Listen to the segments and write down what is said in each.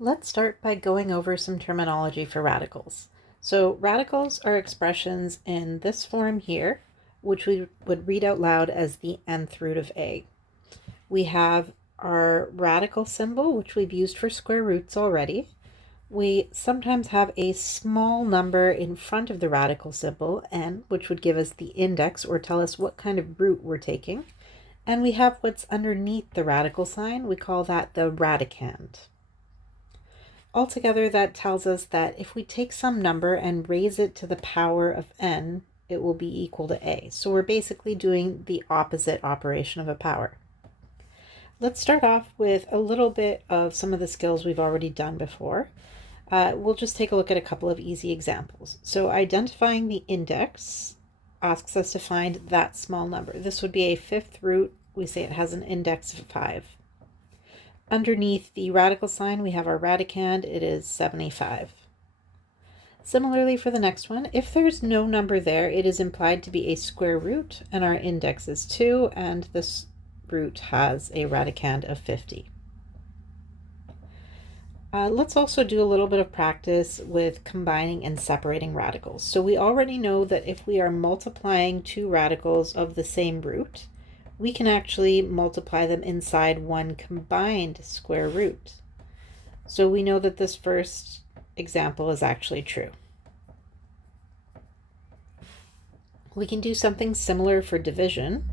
Let's start by going over some terminology for radicals. So radicals are expressions in this form here, which we would read out loud as the nth root of a. We have our radical symbol, which we've used for square roots already. We sometimes have a small number in front of the radical symbol, n, which would give us the index or tell us what kind of root we're taking. And we have what's underneath the radical sign. We call that the radicand. Altogether, that tells us that if we take some number and raise it to the power of n, it will be equal to a. So we're basically doing the opposite operation of a power. Let's start off with a little bit of some of the skills we've already done before. We'll just take a look at a couple of easy examples. So identifying the index asks us to find that small number. This would be a fifth root. We say it has an index of 5. Underneath the radical sign, we have our radicand. It is 75. Similarly for the next one, if there's no number there, it is implied to be a square root, and our index is 2, and this root has a radicand of 50. Let's also do a little bit of practice with combining and separating radicals. So we already know that if we are multiplying two radicals of the same root, we can actually multiply them inside one combined square root. So we know that this first example is actually true. We can do something similar for division.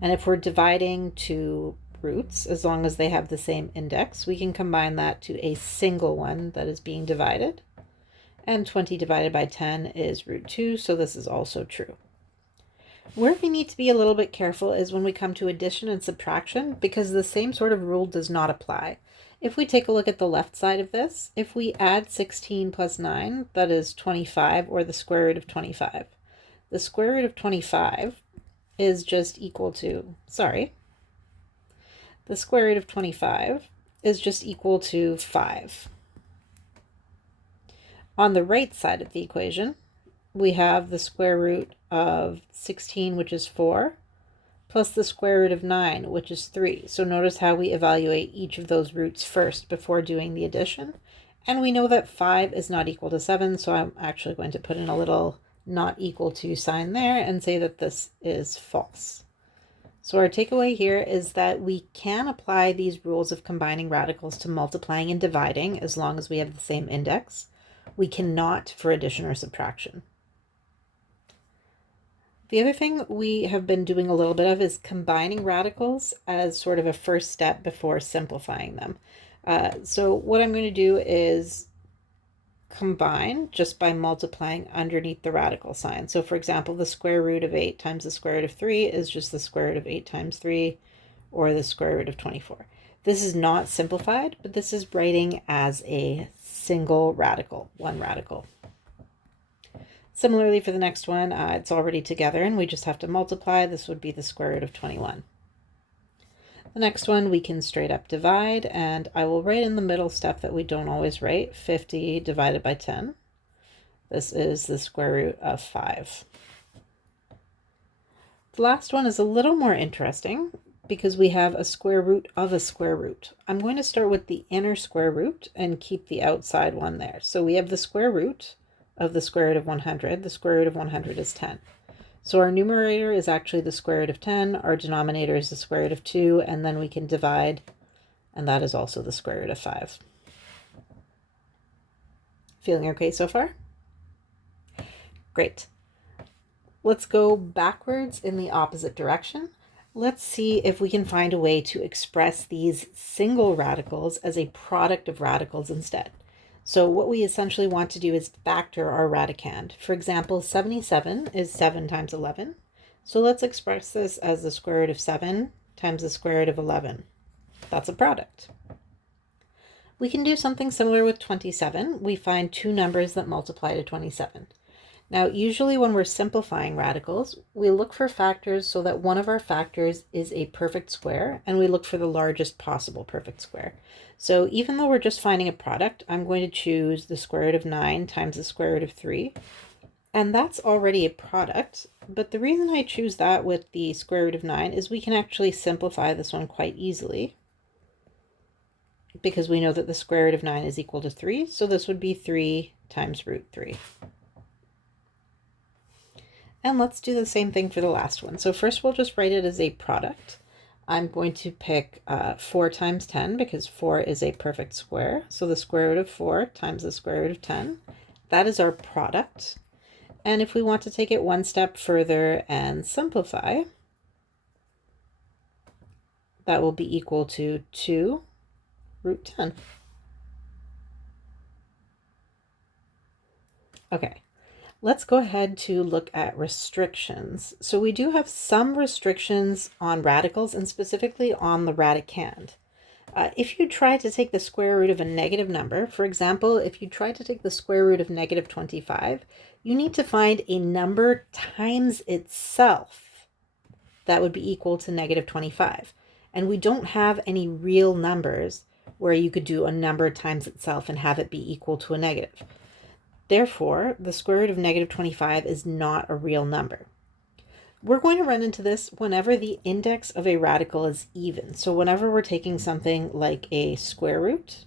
And if we're dividing two roots, as long as they have the same index, we can combine that to a single one that is being divided. And 20 divided by 10 is root 2, so this is also true. Where we need to be a little bit careful is when we come to addition and subtraction, because the same sort of rule does not apply. If we take a look at the left side of this, if we add 16 plus 9, that is 25, or the square root of 25. The square root of 25 is just equal to, the square root of 25 is just equal to 5. On the right side of the equation, we have the square root of 16, which is 4, plus the square root of 9, which is 3. So notice how we evaluate each of those roots first before doing the addition. And we know that 5 is not equal to 7, so I'm actually going to put in a little not equal to sign there and say that this is false. So our takeaway here is that we can apply these rules of combining radicals to multiplying and dividing as long as we have the same index. We cannot for addition or subtraction. The other thing we have been doing a little bit of is combining radicals as sort of a first step before simplifying them. So what I'm going to do is combine just by multiplying underneath the radical sign. So for example, the square root of 8 times the square root of 3 is just the square root of 8 times 3, or the square root of 24. This is not simplified, but this is writing as a single radical, one radical. Similarly for the next one, it's already together and we just have to multiply. This would be the square root of 21. The next one we can straight up divide, and I will write in the middle step that we don't always write, 50 divided by 10. This is the square root of 5. The last one is a little more interesting because we have a square root of a square root. I'm going to start with the inner square root and keep the outside one there. So we have the square root of the square root of 100. The square root of 100 is 10. So our numerator is actually the square root of 10, our denominator is the square root of 2, and then we can divide, and that is also the square root of 5. Feeling okay so far? Great. Let's go backwards in the opposite direction. Let's see if we can find a way to express these single radicals as a product of radicals instead. So what we essentially want to do is factor our radicand. For example, 77 is 7 times 11. So let's express this as the square root of 7 times the square root of 11. That's a product. We can do something similar with 27. We find two numbers that multiply to 27. Now, usually when we're simplifying radicals, we look for factors so that one of our factors is a perfect square, and we look for the largest possible perfect square. So even though we're just finding a product, I'm going to choose the square root of 9 times the square root of 3. And that's already a product, but the reason I choose that with the square root of 9 is we can actually simplify this one quite easily. because we know that the square root of 9 is equal to 3. So this would be 3 times root 3. And let's do the same thing for the last one. So first we'll just write it as a product. I'm going to pick 4 times 10 because 4 is a perfect square. So the square root of 4 times the square root of 10. That is our product. And if we want to take it one step further and simplify, that will be equal to 2 root 10. Okay. Let's go ahead to look at restrictions. So we do have some restrictions on radicals and specifically on the radicand. If you try to take the square root of a negative number, for example, if you try to take the square root of negative 25, you need to find a number times itself that would be equal to negative 25. And we don't have any real numbers where you could do a number times itself and have it be equal to a negative. Therefore, the square root of negative 25 is not a real number. We're going to run into this whenever the index of a radical is even. So whenever we're taking something like a square root,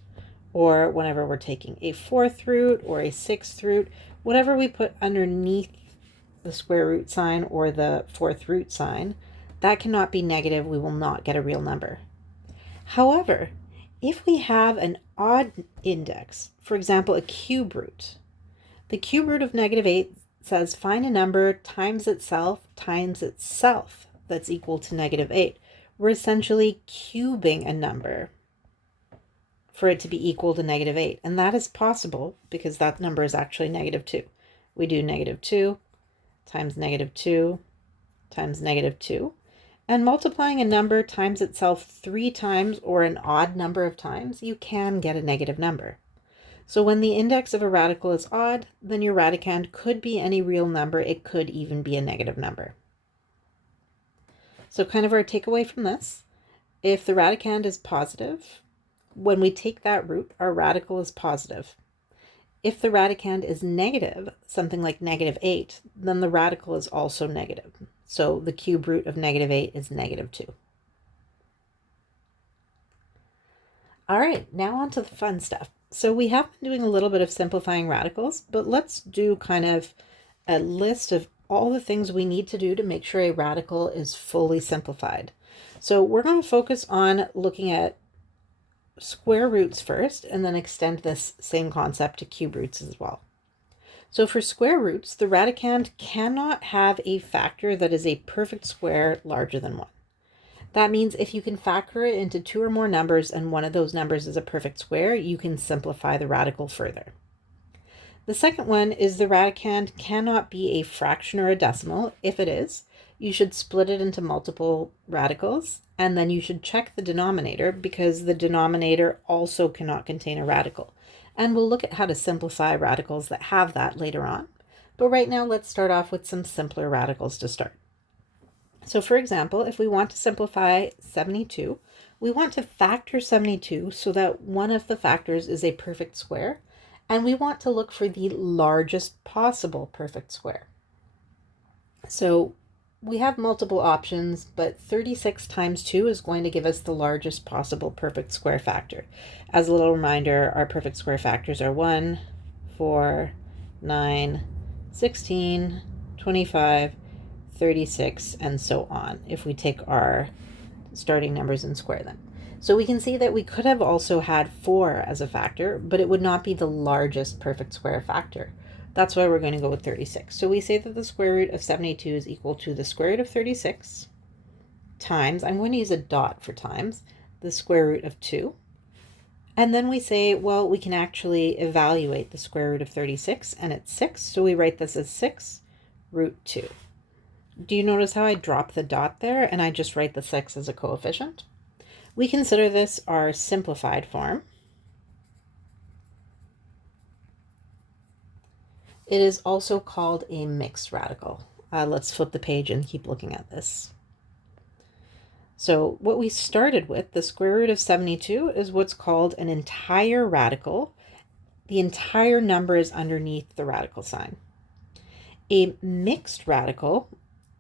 or whenever we're taking a 4th root or a 6th root, whatever we put underneath the square root sign or the 4th root sign, that cannot be negative. We will not get a real number. However, if we have an odd index, for example, a cube root, the cube root of negative 8 says find a number times itself that's equal to negative 8. We're essentially cubing a number for it to be equal to negative 8. And that is possible because that number is actually negative 2. We do negative 2 times negative 2 times negative 2. And multiplying a number times itself 3 times or an odd number of times, you can get a negative number. So when the index of a radical is odd, then your radicand could be any real number. It could even be a negative number. So kind of our takeaway from this, if the radicand is positive, when we take that root, our radical is positive. If the radicand is negative, something like negative 8, then the radical is also negative. So the cube root of negative 8 is negative 2. All right, now on to the fun stuff. So we have been doing a little bit of simplifying radicals, but let's do kind of a list of all the things we need to do to make sure a radical is fully simplified. So we're going to focus on looking at square roots first, and then extend this same concept to cube roots as well. So for square roots, the radicand cannot have a factor that is a perfect square larger than 1. That means if you can factor it into 2 or more numbers and one of those numbers is a perfect square, you can simplify the radical further. The second one is the radicand cannot be a fraction or a decimal. If it is, you should split it into multiple radicals, and then you should check the denominator because the denominator also cannot contain a radical. And we'll look at how to simplify radicals that have that later on. But right now, let's start off with some simpler radicals to start. So for example, if we want to simplify 72, we want to factor 72 so that one of the factors is a perfect square, and we want to look for the largest possible perfect square. So we have multiple options, but 36 times 2 is going to give us the largest possible perfect square factor. As a little reminder, our perfect square factors are 1, 4, 9, 16, 25, 36, and so on, if we take our starting numbers and square them. So we can see that we could have also had 4 as a factor, but it would not be the largest perfect square factor. That's why we're going to go with 36. So we say that the square root of 72 is equal to the square root of 36 times, I'm going to use a dot for times, the square root of 2. And then we say, well, we can actually evaluate the square root of 36, and it's 6. So we write this as 6 root 2. Do you notice how I drop the dot there and I just write the 6 as a coefficient? We consider this our simplified form. It is also called a mixed radical. Let's flip the page and keep looking at this. So what we started with, the square root of 72, is what's called an entire radical. The entire number is underneath the radical sign. A mixed radical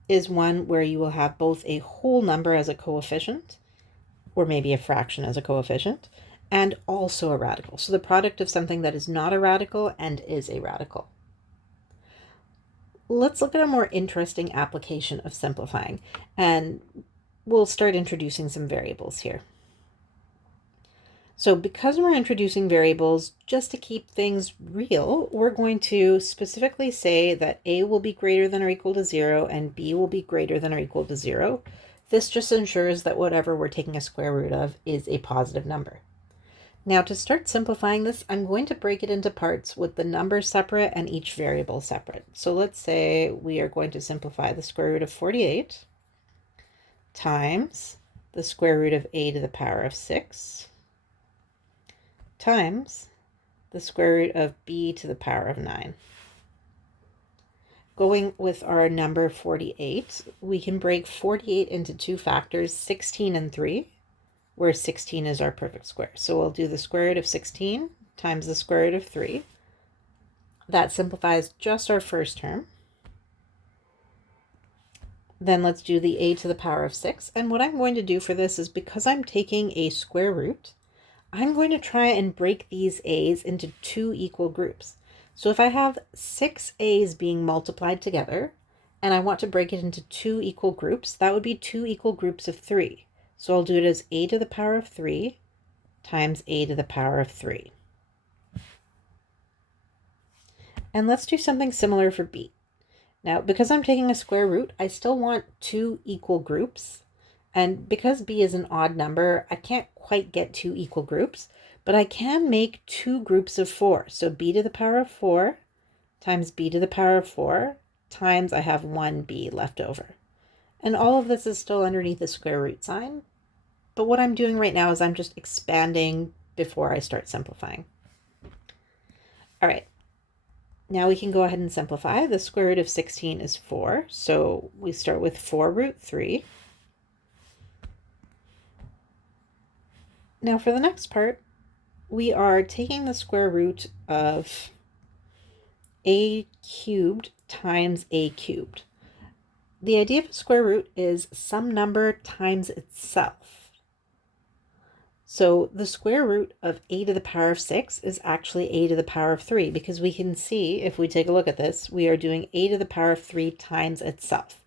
is one where you will have both a whole number as a coefficient, or maybe a fraction as a coefficient, and also a radical. So the product of something that is not a radical and is a radical. Let's look at a more interesting application of simplifying, and we'll start introducing some variables here. So because we're introducing variables just to keep things real, we're going to specifically say that A will be greater than or equal to 0 and B will be greater than or equal to 0. This just ensures that whatever we're taking a square root of is a positive number. Now to start simplifying this, I'm going to break it into parts with the number separate and each variable separate. So let's say we are going to simplify the square root of 48 times the square root of a to the power of 6 times the square root of b to the power of 9. Going with our number 48, we can break 48 into two factors, 16 and 3, where 16 is our perfect square. So we'll do the square root of 16 times the square root of 3. That simplifies just our first term. Then let's do the a to the power of 6. And what I'm going to do for this is, because I'm taking a square root, I'm going to try and break these a's into two equal groups. So if I have 6 a's being multiplied together, and I want to break it into two equal groups, that would be two equal groups of 3. So I'll do it as a to the power of 3 times a to the power of 3. And let's do something similar for b. Now, because I'm taking a square root, I still want two equal groups. And because b is an odd number, I can't quite get two equal groups, but I can make two groups of 4. So b to the power of 4 times b to the power of 4 times I have 1b left over. And all of this is still underneath the square root sign. But what I'm doing right now is I'm just expanding before I start simplifying. All right. Now we can go ahead and simplify. The square root of 16 is 4. So we start with 4 root 3. Now for the next part, we are taking the square root of a cubed times a cubed. The idea of a square root is some number times itself. So the square root of a to the power of 6 is actually a to the power of 3, because we can see, if we take a look at this, we are doing a to the power of 3 times itself.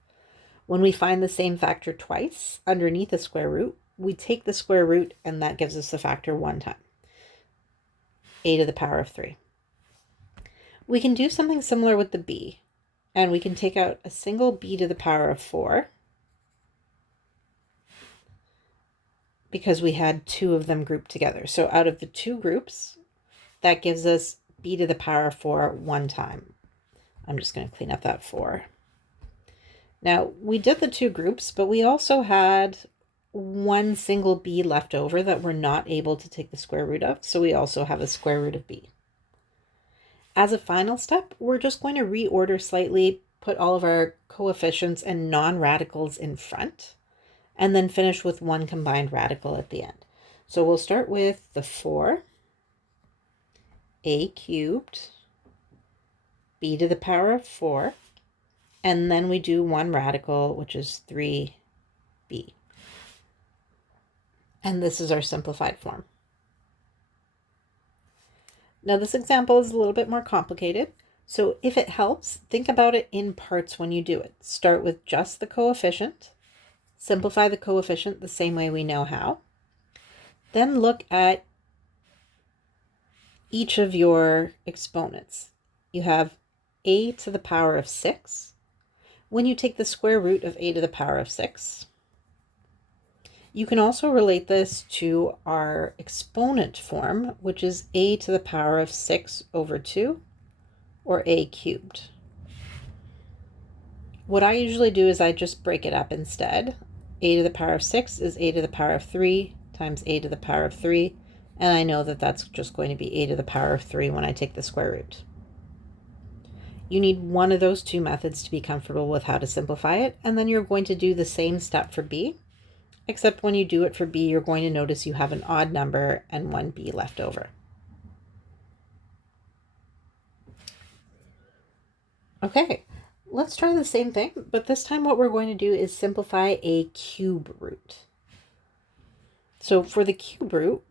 When we find the same factor twice underneath a square root, we take the square root and that gives us the factor one time, a to the power of 3. We can do something similar with the b, and we can take out a single b to the power of 4 because we had two of them grouped together. So out of the two groups, that gives us b to the power of 4 one time. I'm just going to clean up that 4. Now, we did the two groups, but we also had one single b left over that we're not able to take the square root of, so we also have a square root of b. As a final step, we're just going to reorder slightly, put all of our coefficients and non-radicals in front, and then finish with one combined radical at the end. So we'll start with the 4, a cubed, b to the power of 4, and then we do one radical, which is 3b. And this is our simplified form. Now this example is a little bit more complicated, so if it helps, think about it in parts when you do it. Start with just the coefficient, simplify the coefficient the same way we know how, then look at each of your exponents. You have a to the power of 6. When you take the square root of a to the power of 6, you can also relate this to our exponent form, which is a to the power of 6 over 2, or a cubed. What I usually do is I just break it up instead. A to the power of 6 is a to the power of 3 times a to the power of 3, and I know that that's just going to be a to the power of 3 when I take the square root. You need one of those two methods to be comfortable with how to simplify it, and then you're going to do the same step for b. Except when you do it for b, you're going to notice you have an odd number and one b left over. Okay, let's try the same thing, but this time what we're going to do is simplify a cube root. So for the cube root,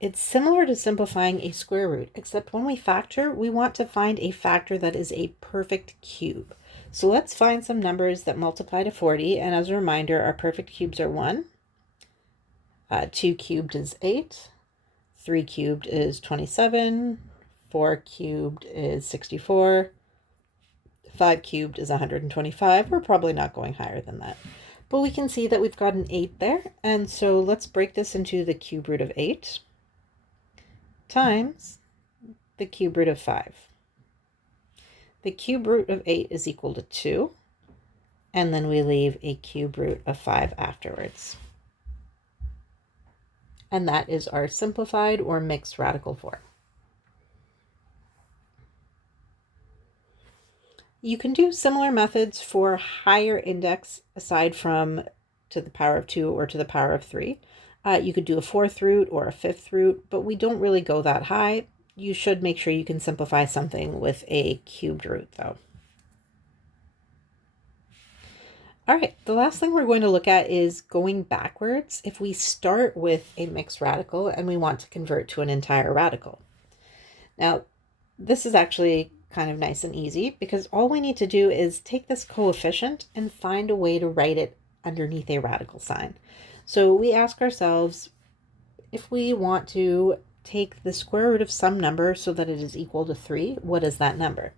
It's similar to simplifying a square root, except when we factor, we want to find a factor that is a perfect cube. So let's find some numbers that multiply to 40. And as a reminder, our perfect cubes are 1, 2 cubed is 8, 3 cubed is 27, 4 cubed is 64, 5 cubed is 125. We're probably not going higher than that. But we can see that we've got an 8 there. And so let's break this into the cube root of 8 times the cube root of 5. The cube root of 8 is equal to 2. And then we leave a cube root of 5 afterwards. And that is our simplified or mixed radical form. You can do similar methods for higher index aside from to the power of 2 or to the power of 3. You could do a 4th root or a 5th root, but we don't really go that high. You should make sure you can simplify something with a cubed root though. All right, the last thing we're going to look at is going backwards if we start with a mixed radical and we want to convert to an entire radical. Now, this is actually kind of nice and easy because all we need to do is take this coefficient and find a way to write it underneath a radical sign. So we ask ourselves if we want to take the square root of some number so that it is equal to 3, what is that number?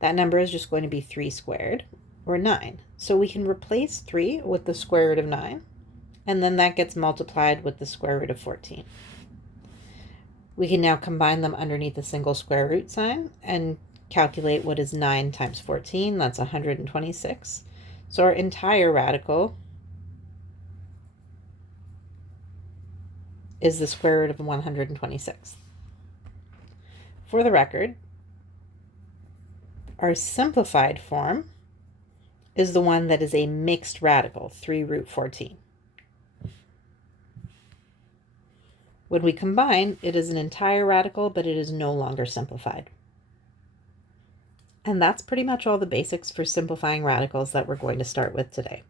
That number is just going to be 3 squared, or 9. So we can replace 3 with the square root of 9, and then that gets multiplied with the square root of 14. We can now combine them underneath a single square root sign and calculate what is 9 times 14. That's 126. So our entire radical is the square root of 126. For the record, our simplified form is the one that is a mixed radical, 3 root 14. When we combine, it is an entire radical, but it is no longer simplified. And that's pretty much all the basics for simplifying radicals that we're going to start with today.